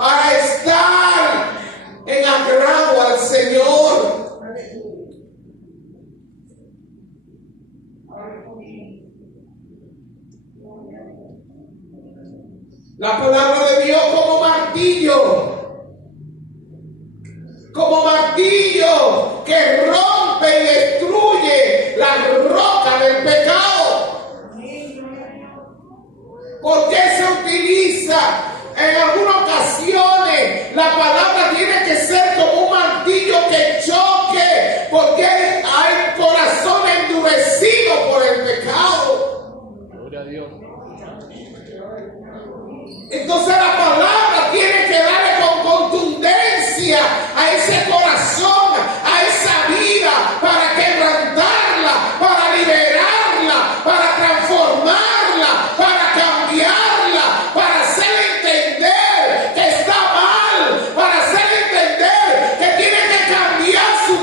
para estar en agrado al Señor. La palabra de Dios como martillo que rompe y destruye la roca del pecado. ¿Por qué se utiliza? En algunas ocasiones la palabra tiene que ser como un martillo que choque, porque hay corazón endurecido por el pecado. Gloria a Dios. Entonces la palabra tiene que darle con contundencia a ese corazón, a esa vida, para quebrantarla, para liberarla, para transformarla, para cambiarla, para hacerle entender que está mal, para hacerle entender que tiene que cambiar su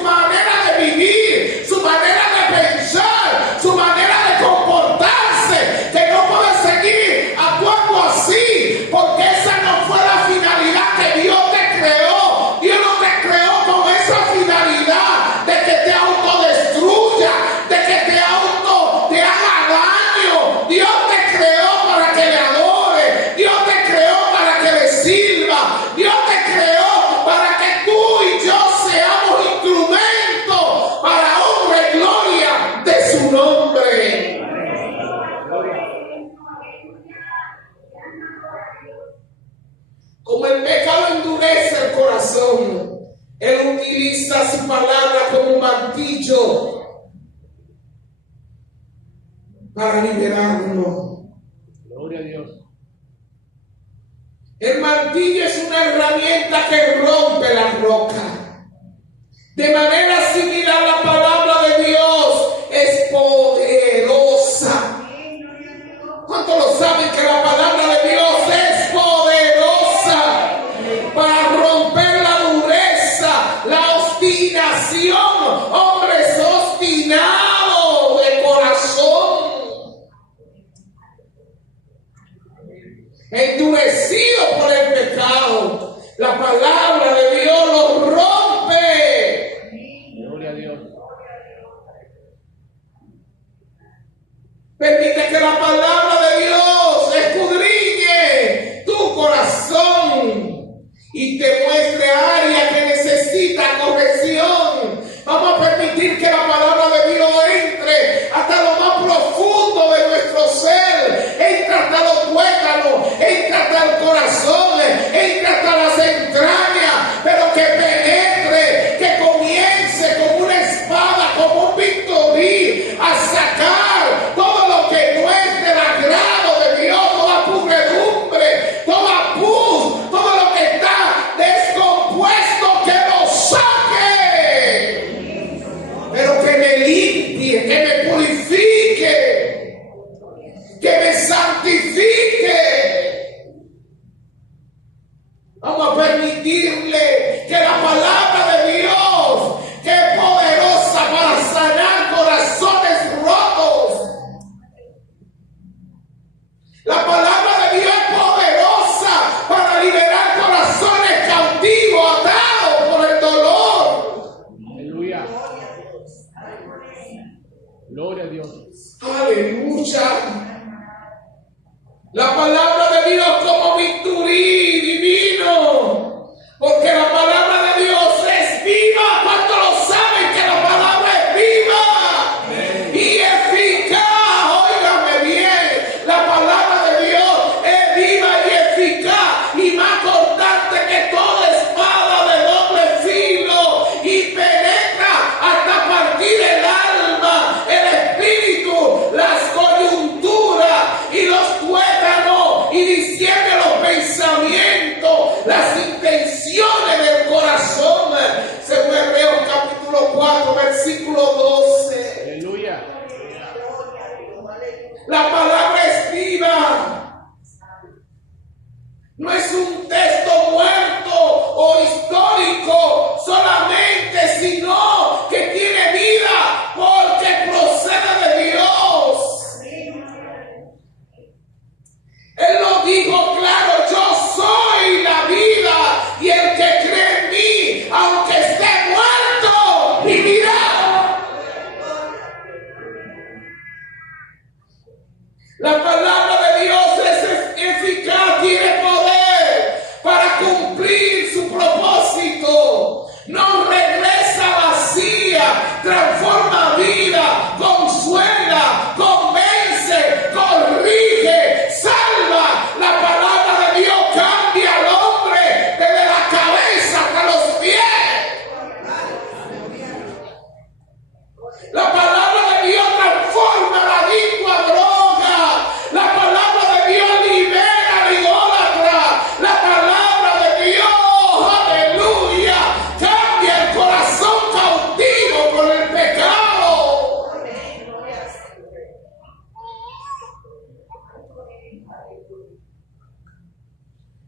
manera de vivir, su manera de pensar, su manera de comportarse, que no puede seguir actuando así, porque esa no fue la finalidad que Dios te creó. Dios no te creó con esa finalidad de que te autodestruya, de que te haga daño. Dios te creó para que le adores, Dios te creó para que le sirva, Dios te creó para que tú y yo seamos instrumentos para honra y gloria de su nombre. Como el pecado endurece el corazón, Él utiliza su palabra como un martillo para liberarnos. Gloria a Dios. El martillo es una herramienta que rompe la roca. De manera similar, la palabra de Dios es poderosa. ¿Cuántos lo saben que la palabra de Dios es poderosa para romper la dureza, la obstinación? Hombres obstinados de corazón, endurecidos por el pecado. La palabra de Dios los rompe. Gloria a Dios. Permite que la palabra de Dios escudriñe tu corazón y te muestre áreas que necesitan corrección. Vamos a permitir que la palabra de Dios entre hasta lo más profundo de nuestro ser, entra hasta los tuétanos, entra hasta el corazón, entra hasta las entrañas, pero que penetre, que comience como una espada, como un bisturí, a sacar todo lo que no es del agrado de Dios, toda pudredumbre, toda pus, todo lo que está descompuesto, que lo saque, pero que me limpie, que me purifique, que me santifique. Vamos a permitirle que la palabra de Dios, que es poderosa para sanar corazones rotos, la palabra de Dios es poderosa para liberar corazones cautivos, atados por el dolor. Aleluya. Gloria a Dios. Aleluya. La palabra de Dios como bisturí divino, porque la palabra de Dios es viva. ¿Cuántos lo saben que la palabra es viva y eficaz? Óigame bien, la palabra de Dios es viva y eficaz y más cortante que toda espada de doble filo, y penetra hasta partir el alma, el espíritu, las coyunturas y los tuétanos y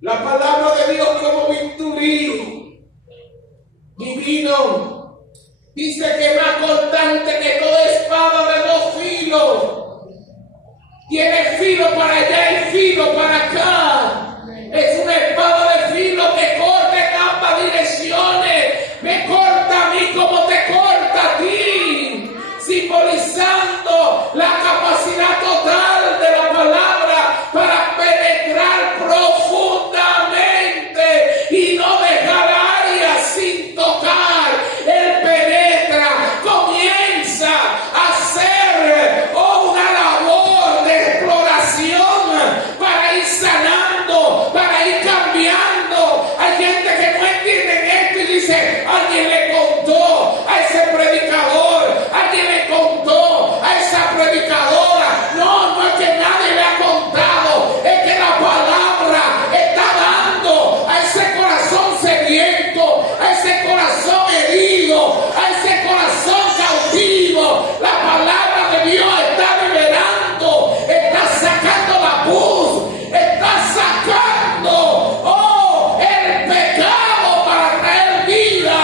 La palabra de Dios como bisturí divino. Dice que es más cortante que toda espada de dos filos. Tiene filo para allá y filo para acá. Es una espada de filo que corta en ambas direcciones. Me corta a mí como te corta a ti. Simbolizando la capacidad total de la palabra para penetrar profundamente y no dejar áreas sin tocar. Él penetra, comienza a hacer una labor de exploración para ir sanando, para ir cambiando. Hay gente que no entiende esto y dice, alguien le contó a ese predicador, alguien le contó a esa predicadora. No, no es que nadie le ha contado, es que la palabra está dando a ese corazón sediento, a ese corazón herido, a ese corazón cautivo. La palabra de Dios está liberando, está sacando la pus, está sacando el pecado para traer vida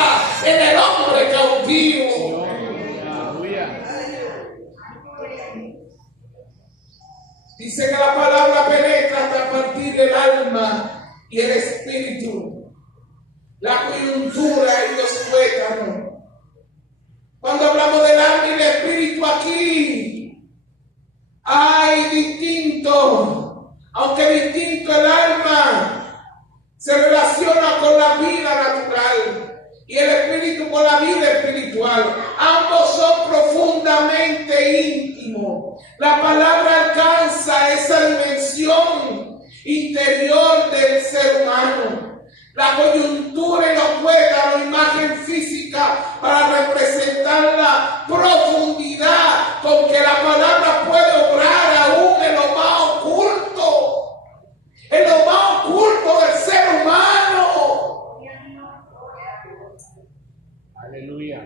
en el hombre cautivo. Aleluya. Dice que la palabra penetra hasta partir el alma y el espíritu, la coyuntura y los tuétanos. Cuando hablamos del alma y el espíritu aquí, hay distinto, aunque distinto el alma se relaciona con la vida natural y el espíritu con la vida espiritual. Ambos son profundamente íntimos. La palabra alcanza esa dimensión interior del ser humano. La coyuntura y los tuétanos, imagen física para representar la profundidad con que la palabra puede obrar aún en lo más oculto, en lo más oculto del ser humano. Aleluya.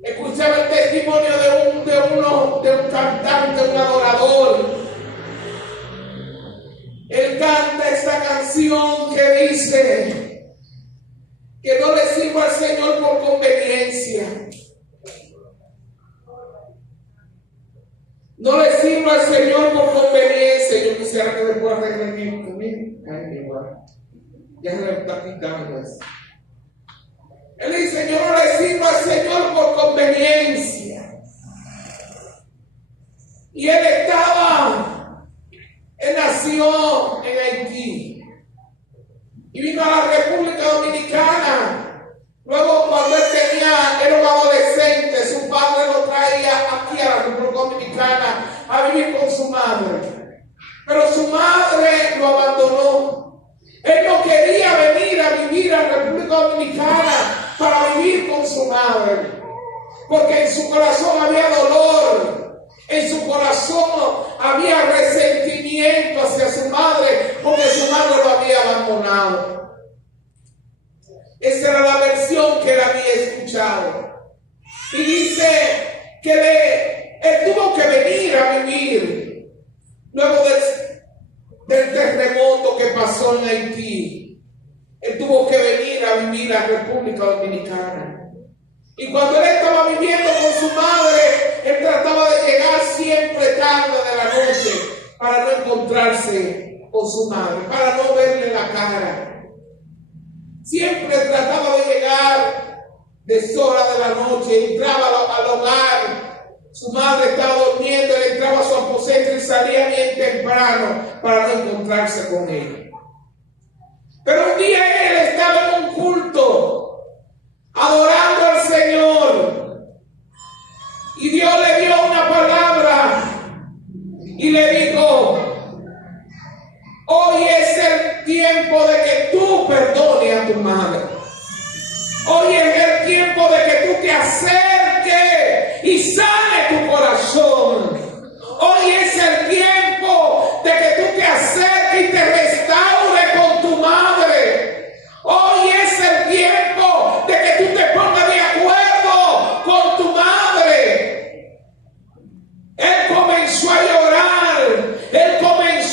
Escuchaba el testimonio de un cantante, un adorador. Él canta esta canción que dice que no le sirvo al Señor por conveniencia. No le sirvo al Señor por conveniencia. Yo quisiera que después arreglen conmigo. Ay, igual. Ya se le está quitando eso. Él dice, yo no le sirvo al Señor por conveniencia. Y él nació en Haití y vino a la República Dominicana. Luego, cuando él era un adolescente, su padre lo traía aquí a la República Dominicana a vivir con su madre. Pero su madre lo abandonó. Él no quería venir a vivir a la República Dominicana para vivir con su madre, porque en su corazón había dolor. En su corazón había resentimiento hacia su madre, porque su madre lo había abandonado. Esa era la versión que él había escuchado. Y dice que él tuvo que venir a vivir luego del terremoto que pasó en Haití. Él tuvo que venir a vivir a la República Dominicana. Y cuando él estaba viviendo con su madre, él trataba de llegar siempre tarde de la noche para no encontrarse con su madre, para no verle la cara. Siempre trataba de llegar deshora de la noche, entraba al hogar, su madre estaba durmiendo, él entraba a su aposento y salía bien temprano para no encontrarse con ella. Pero un día él estaba en un culto, adorando al Señor, y Dios le dio una palabra y le dijo: hoy es el tiempo de que tú perdones a tu madre. Hoy es el tiempo de que tú te acerques y sane tu corazón. Hoy es el tiempo de que tú te acerques y te restaures con tu madre. Hoy es el tiempo de que tú te pongas de acuerdo con tu madre. Él comenzó a llorar, él comenzó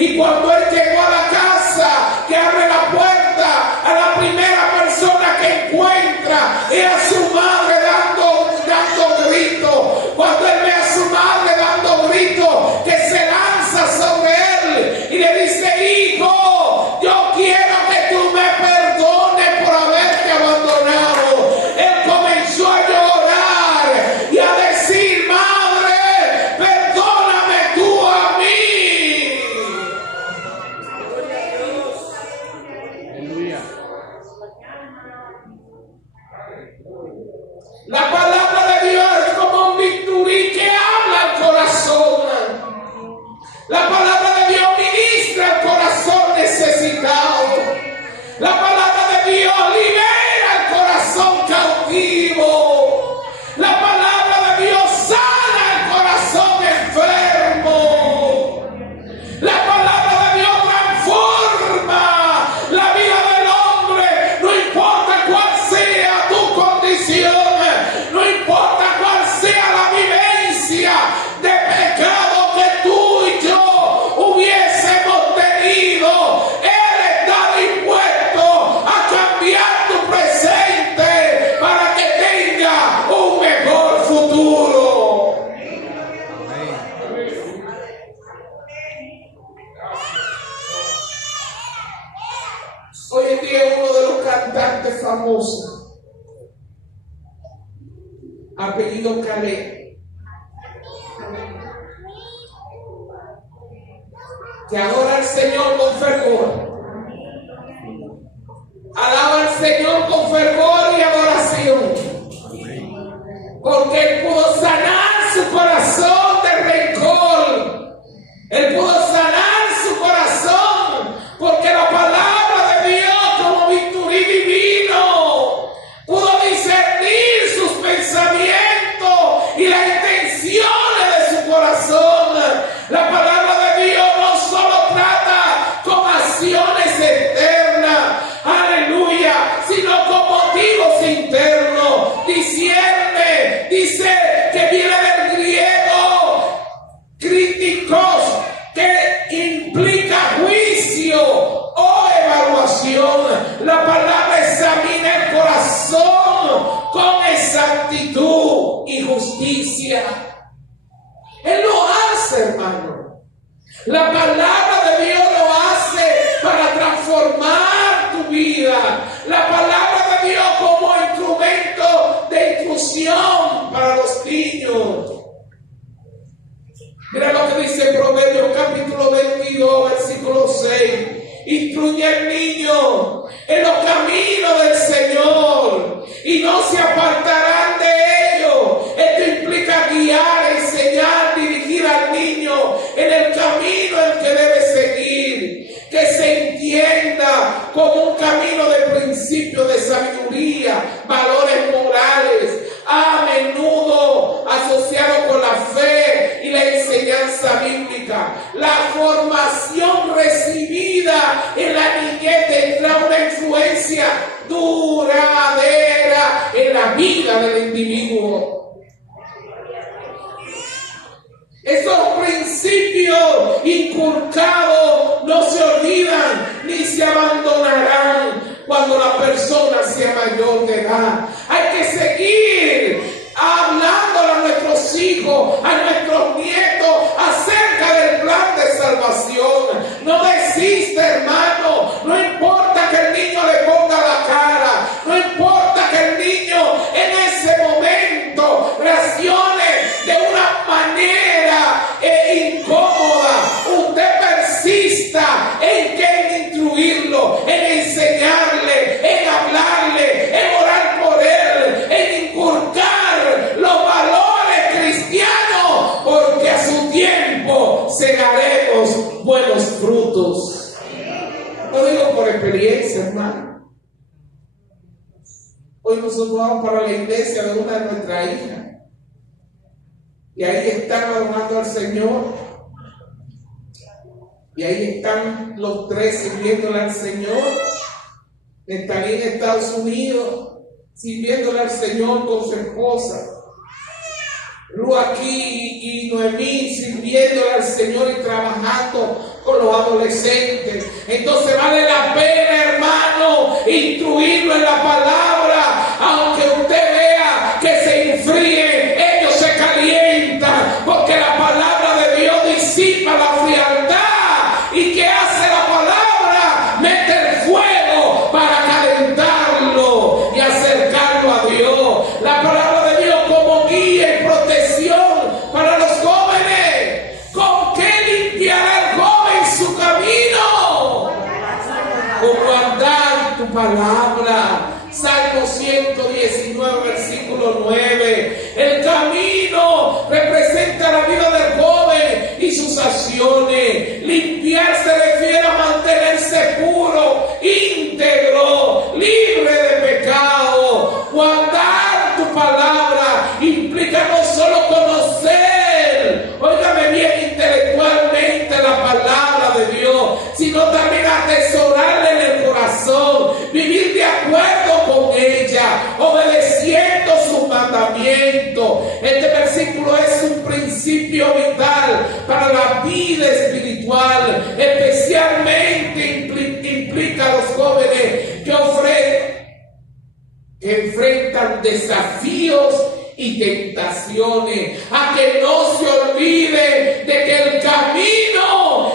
Y cuando él llegó a la casa, que abre la puerta, a la primera persona que encuentra es a su madre dando gritos. Cuando él ve a su madre dando gritos, que se lanza sobre él y le dice: hijo, yo quiero que tú me perdones por haberte abandonado. Él comenzó a llorar y a decir: madre, perdóname tú a mí. Aleluya. La palabra de Dios es como un bisturí que habla al corazón. La palabra de Dios ministra al corazón necesitado. La palabra de Dios libera al corazón cautivo. La palabra de Dios sana al corazón enfermo. La palabra de Dios transforma la vida del hombre, no importa cuál sea tu condición, no importa cuál sea la vivencia de pecado que tú y yo hubiésemos tenido. Él está dispuesto a cambiar tu presente para que tenga un mejor futuro. Hoy en día uno de los cantantes famosos, apellido Calé, que adora al Señor con fervor, alaba al Señor con fervor y adoración, porque Él pudo sanar su corazón de rencor. Él pudo sanar su corazón porque la palabra de Dios, como bisturí divino, pudo discernir sus pensamientos y las intenciones de su corazón. La palabra de Dios no solo trata con acciones externas, aleluya, sino con motivos internos. Discierne, dice que viene del griego críticos, que implica juicio o evaluación. La palabra examina el corazón con exactitud y justicia. Él lo hace, hermano. La palabra de Dios lo hace para transformar tu vida. La palabra de Dios como instrumento de instrucción para los niños. Mira lo que dice Proverbios capítulo 22, versículo 6. Instruye al niño en los caminos del Señor y no se apartarán de ellos. Esto implica guiar, enseñar, dirigir al niño en el camino en que debe seguir. Que se entienda como un camino de principio de sabiduría, valores morales, a menudo asociado con la fe y la enseñanza bíblica. La formación recibida en la niñez tendrá una influencia duradera en la vida del individuo. Esos principios inculcados no se olvidan ni se abandonarán cuando la persona sea mayor de edad. Hay que seguir hablándole a nuestros hijos, a nuestros nietos acerca del plan de salvación. No desista, hermano. No importa que el niño le ponga la cara, no importa que el niño en ese momento reaccione de una manera incómoda. Usted persista en instruirlo, en enseñarle, en hablarle, en orar por él, en inculcar los valores cristianos, porque a su tiempo segaremos buenos frutos. Lo digo por experiencia, hermano. Hoy nosotros vamos para la iglesia de una de nuestras hijas y ahí están adorando al Señor. Y ahí están los tres sirviéndole al Señor. Están en Estados Unidos sirviéndole al Señor con su esposa. Ruth aquí y Noemí sirviéndole al Señor y trabajando con los adolescentes. Entonces vale la pena, hermano, instruirlo en la palabra. Aunque usted vea que se enfríe, ellos se calientan, porque la palabra de Dios disipa la frialdad. ¿Y qué hace la palabra? Mete el fuego para calentarlo y acercarlo a Dios. La palabra de Dios como guía y protección para los jóvenes. ¿Con qué limpiará el joven su camino? Con guardar tu palabra. Salmo 119, versículo 9. El camino representa la vida del joven y sus acciones. Limpiar se refiere a mantenerse puro, íntegro, libre de pecado. Guardar tu palabra implica no solo conocer, óigame bien, intelectualmente la palabra de Dios, sino también atesorarla en el corazón, vivir de acuerdo con ella, obedeciendo sus mandamientos. Este versículo es un principio vital para la vida espiritual, especialmente implica a los jóvenes que enfrentan desafíos y tentaciones, a que no se olvide de que el camino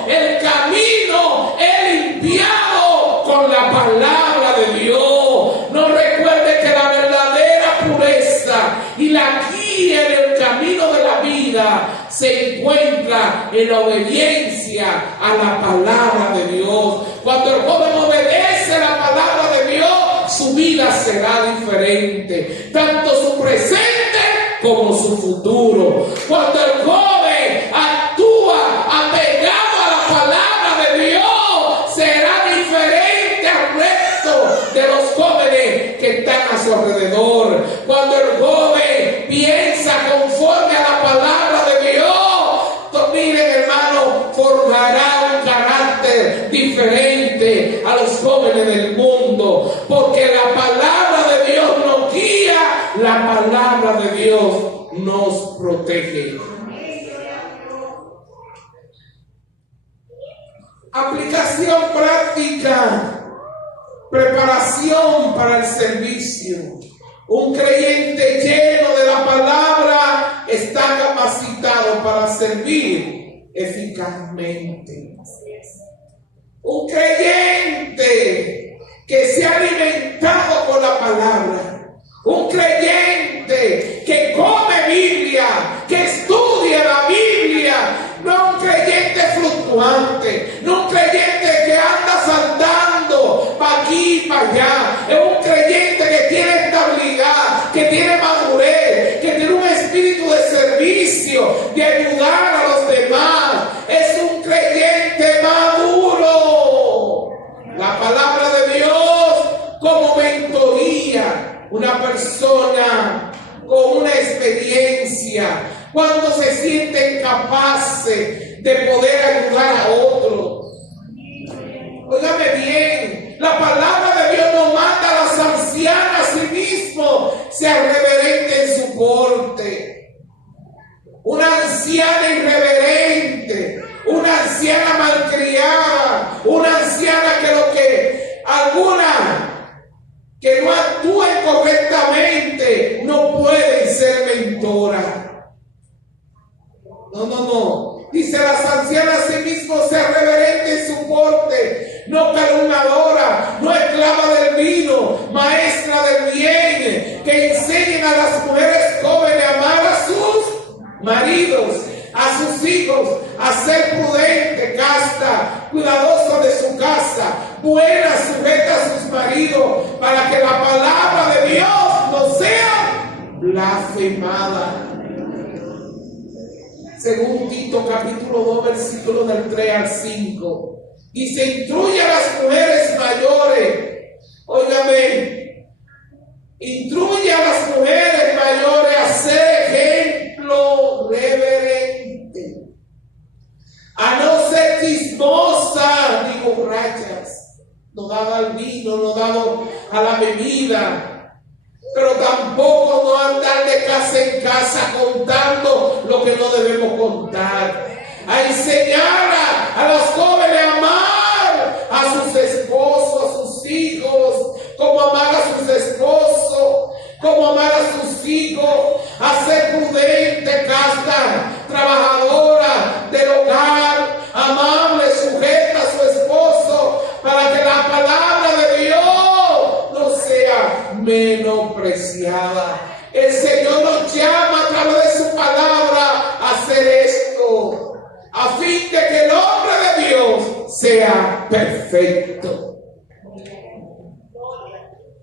es limpiado con la palabra de Dios. No recuerde que la verdadera pureza y la guía en el camino de la vida se encuentra en la obediencia a la palabra de Dios. Cuando el joven obedece la palabra de Dios, su vida será diferente, tanto su presente como su futuro. Cuando el joven actúa apegado a la palabra de Dios, será diferente al resto de los jóvenes que están a su alrededor. Cuando el joven piensa conforme a la palabra de Dios, miren, hermano, forjará un carácter diferente a los jóvenes del mundo, porque la palabra de Dios nos guía, la palabra de Dios nos protege. Aplicación práctica, preparación para el servicio. Un creyente lleno de la palabra está capacitado para servir eficazmente. Un creyente que se ha alimentado con la palabra, un creyente que come Biblia, que estudia la Biblia, no un creyente fluctuante, no un creyente que anda saltando para aquí y para allá, es un creyente que tiene estabilidad, que tiene madurez, que tiene un espíritu de servicio, de ayudar a los demás. Es un creyente maduro. La palabra de Dios como mentoría, una persona con una experiencia, cuando se sienten capaces de poder ayudar a otros. Óigame bien, la palabra de Dios nos manda a las ancianas a sí mismo, sea reverente en su porte. Una anciana irreverente, una anciana malcriada, una anciana alguna que no actúen correctamente no pueden ser mentora. No. Dice, las ancianas a sí mismo sea reverente en su porte, no calumniadora, no esclava del vino, maestra del bien, que enseñen a las mujeres jóvenes a amar a sus maridos, a sus hijos, a ser prudente, casta, cuidadosa de su casa, buena, sujeta a sus maridos, para que la palabra de Dios no sea blasfemada. Según Tito capítulo 2, versículos del 3 al 5. Y se instruye a las mujeres mayores. Óigame, instruye a las mujeres mayores a ser ejemplo reverente, a no ser chismosas ni borrachas, no dada al vino, no dado a la bebida, pero tampoco no andar de casa en casa contando lo que no debemos contar. A enseñar a los jóvenes a amar a sus esposos, a sus hijos, como amar a sus esposos, como amar a sus hijos, a ser prudente, casta, trabajadora del hogar, amable, sujeta a su esposo, para que la palabra de Dios no sea menospreciada. El Señor nos llama a través de su palabra a hacer esto, a fin de que el hombre de Dios sea perfecto.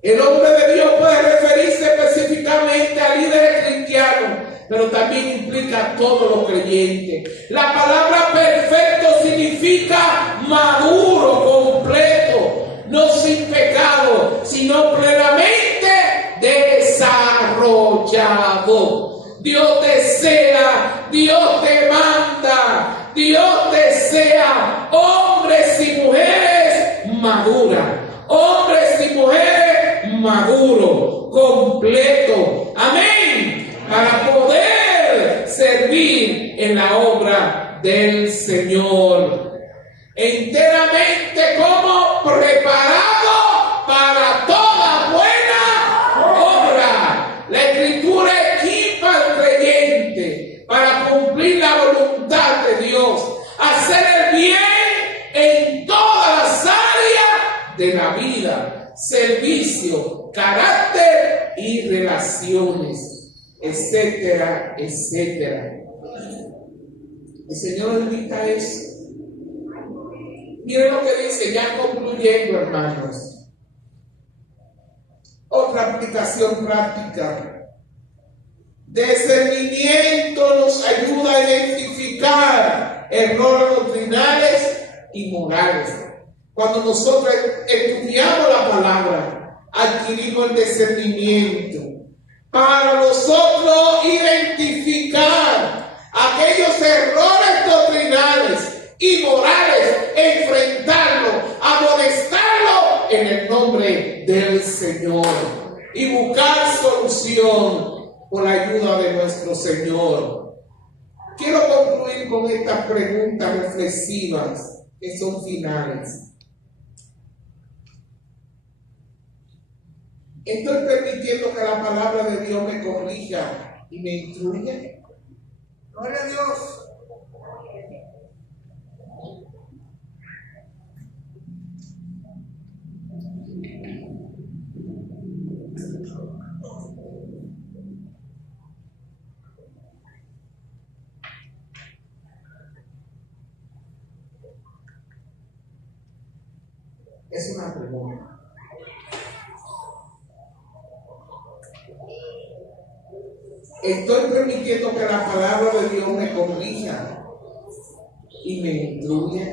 El hombre de Dios puede referirse específicamente a líderes cristianos, pero también implica a todos los creyentes. La palabra perfecto significa maduro, completo, no sin pecado, sino plenamente desarrollado. Dios desea, Dios demanda, Dios desea hombres y mujeres maduras, hombres y mujeres maduros, completos. Amén. Para poder servir en la obra del Señor. Enteramente como preparado para toda buena obra. La Escritura equipa al creyente para cumplir la voluntad de Dios, hacer el bien en todas las áreas de la vida, servicio, carácter y relaciones, etcétera, etcétera. El Señor invita a eso. Miren lo que dice, ya concluyendo, hermanos. Otra aplicación práctica. Discernimiento nos ayuda a identificar errores doctrinales y morales. Cuando nosotros estudiamos la palabra, adquirimos el discernimiento para nosotros identificar aquellos errores doctrinales y morales, enfrentarlos, amonestarlos en el nombre del Señor y buscar solución por la ayuda de nuestro Señor. Quiero concluir con estas preguntas reflexivas que son finales. ¿Estoy permitiendo que la palabra de Dios me corrija y me instruya? Gloria a Dios. Es una pregunta. Estoy permitiendo que la palabra de Dios me corrija y me instruya.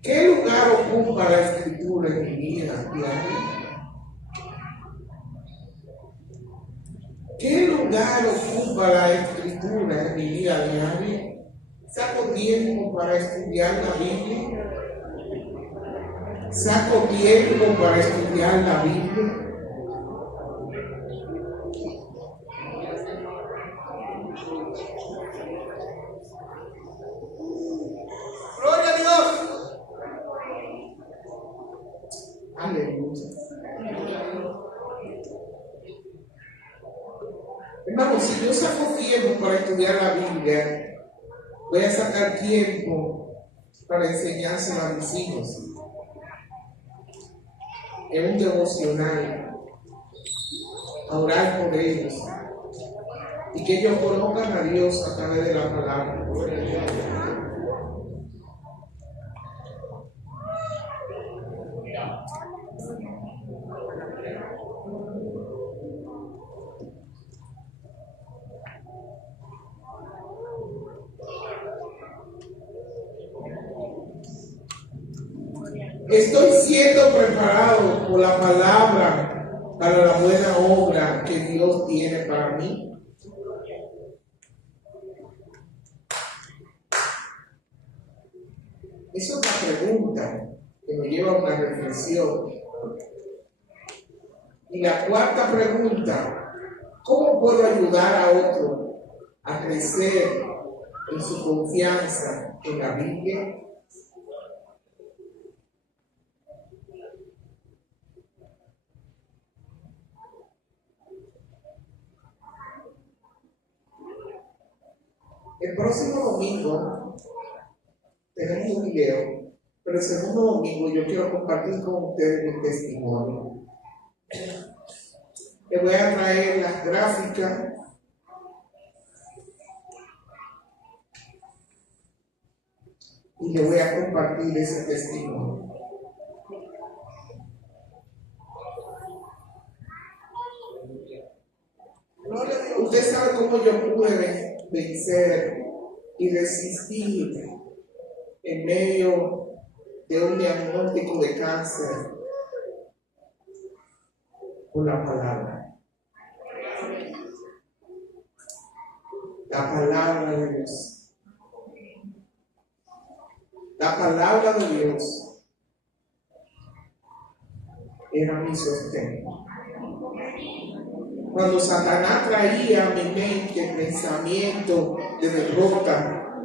¿Qué lugar ocupa la Escritura en mi vida diaria? ¿Qué lugar ocupa la Escritura en mi vida diaria? ¿Saco tiempo para estudiar la Biblia? ¿Saco tiempo para estudiar la Biblia? ¡Gloria a Dios! Aleluya. Hermano, si yo saco tiempo para estudiar la Biblia, voy a sacar tiempo para enseñársela a mis hijos. En un devocional, a orar por ellos y que ellos conozcan a Dios a través de la palabra. Estoy siendo preparado por la palabra para la buena obra que Dios tiene para mí. Esa es una pregunta que me lleva a una reflexión. Y la cuarta pregunta, ¿cómo puedo ayudar a otro a crecer en su confianza en la Biblia? El próximo domingo tenemos un video, pero el segundo domingo yo quiero compartir con ustedes mi testimonio. Les voy a traer las gráficas y les voy a compartir ese testimonio. Usted sabe cómo yo pude vencer y resistir en medio de un diagnóstico de cáncer con la palabra. La palabra de Dios. La palabra de Dios era mi sostén. Cuando Satanás traía a mi mente pensamiento de derrota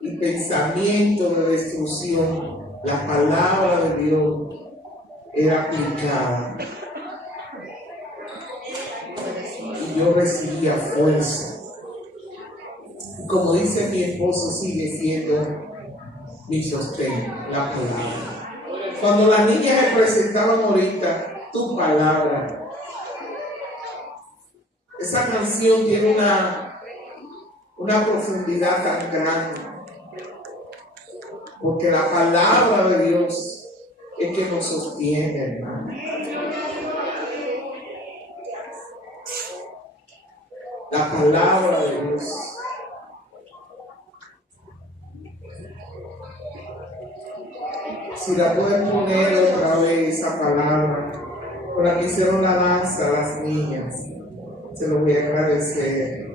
y pensamiento de destrucción, la palabra de Dios era aplicada y yo recibía fuerza. Como dice mi esposo, sigue siendo mi sostén, la palabra. Cuando las niñas me presentaban ahorita, tu palabra. Esa canción tiene una profundidad tan grande, porque la palabra de Dios es que nos sostiene, hermano. La palabra de Dios. Si la pueden poner otra vez esa palabra, con la que hicieron la danza las niñas, se lo voy a agradecer.